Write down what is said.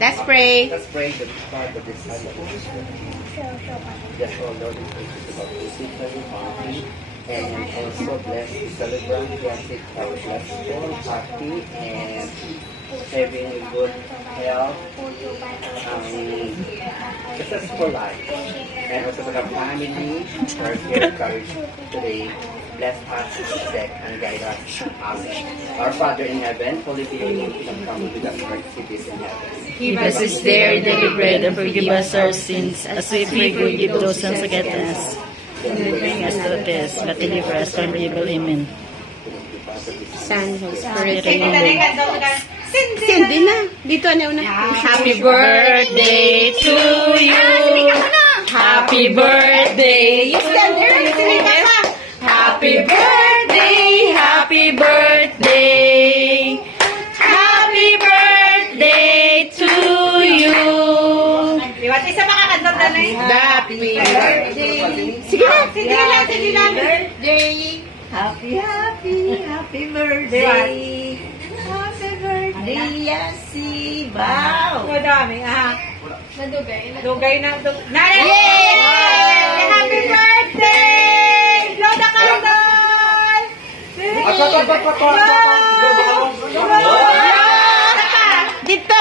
Let's pray. Let's pray the start of this celebration. Yes, oh Lord, we thank you for the season, happy, and also bless the celebrant, bless it, blessful, happy, and having good health, successful life. And also for the family who are here courage today, bless us, protect, and guide us. Amen. Our Father in heaven, holy be your name, kingdom come, with us, our cities in heaven. Give us this day our daily bread, and forgive us our sins, as we forgive those who sin against us. And bring us to test, but deliver us from evil. Amen. Son, Holy Spirit. Cindy na. Dito na una. Happy birthday to you. Happy birthday. Happy birthday. Happy birthday. Happy birthday to you. Isa makakantong na na Happy birthday. Sige na. Sige lang. Birthday. Happy birthday. Happy birthday, Yasi. Wow. Madami, ha? Dugay na. Yay! Happy birthday! Blow the candle! Dito.